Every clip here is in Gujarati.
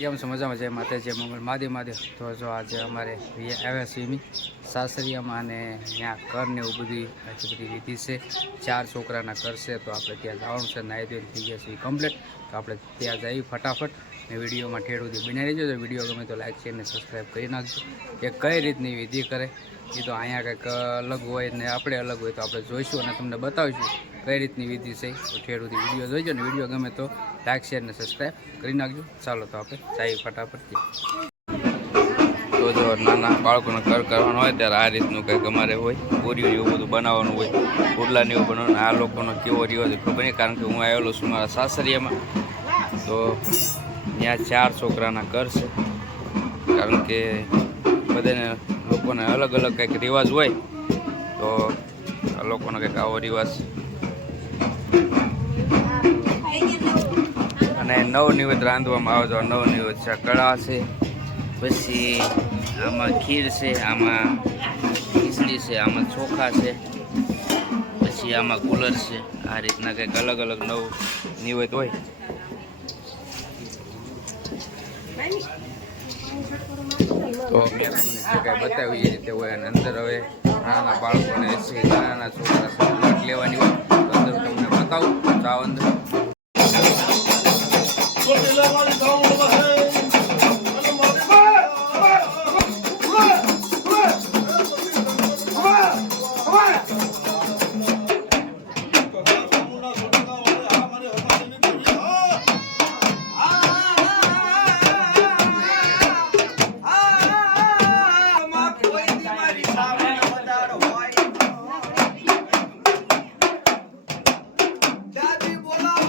કેમ છો? મજામાં? જય માતાજી, મંગળ મહાદેવ. તો જો આજે અમારે આવ્યા છીએ સાસરિયામાં અને ત્યાં કર ને એવું બધી વિધિ છે. 4 છોકરાના કર છે, તો આપણે ત્યાં જવાનું છે. નાહી ધોઈને થઈ ગયા છીએ કમ્પ્લીટ. તો આપણે ત્યાં જઈએ ફટાફટ ને વિડીયોમાં ઠેડુંથી બનાવી રહેજો. વિડીયો ગમે તો લાઈક શેર ને સબસ્ક્રાઈબ કરી નાખજો. કે કઈ રીતની વિધિ કરે એ તો અહીંયા કંઈક અલગ હોય ને આપણે અલગ હોય, તો આપણે જોઈશું અને તમને બતાવીશું કઈ રીતની વિધિ છે. તો ઠેડુંથી વિડીયો જોઈજો ને વિડીયો ગમે તો લાઈક શેર ને સબસ્ક્રાઈબ કરી નાખજો. ચાલો તો આપણે જઈએ ફટાફટ. તો જો નાના બાળકોને કર કરવાનો હોય ત્યારે આ રીતનું કંઈક અમારે હોય, પૂરીઓ એવું બધું બનાવવાનું હોય, પુડલાને એવું બનાવવાનું. આ લોકોનો કેવો રિવાજ ખબર નહીં, કારણ કે હું આવેલો છું મારા સાસરિયામાં. તો ત્યાં 4 છોકરાના કર છે, કારણ કે બધાને લોકોને અલગ અલગ કંઈક રિવાજ હોય. તો આ લોકોનો કંઈક આવો રિવાજ. અને નવનિવેદ રાંધવામાં આવે. તો નવનિવેદ છે, કળા છે, પછી આમાં ખીર છે, આમાં ખીચડી છે, આમાં ચોખા છે, પછી આમાં કુલર છે. આ રીતના કંઈક અલગ અલગ નવ નિવેદ હોય. તો મેં તમને જે કાંઈ બતાવ્યું એ રીતે હોય. અને અંદર હવે નાના બાળકોને છે, નાના છોકરા છે, લેવાની હોય. તો અંદર તમને બતાવું. જાઓ અંદર. બોલા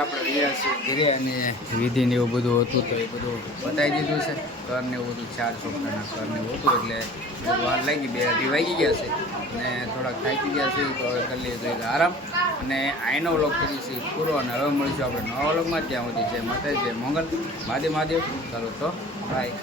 આપણે રહ્યા છીએ ઘરે અને વિધિ ને એવું બધું હતું તો એ બધું બતાવી દીધું છે. કર ને એવું બધું 4 છોકરાના કર ને એવું હતું એટલે બહુ વાર લાગી, 2 અઢી વાગી ગયા છે અને થોડાક થાકી ગયા છે તો હવે કરી લઈએ આરામ. અને આઈનો વ્લોગ કરીએ છીએ પૂરો અને હવે મળીશું આપણે નવા વ્લોગમાં. ત્યાં સુધી જય માતા જય મંગલ, મહાદેવ. ચાલો તો બાય.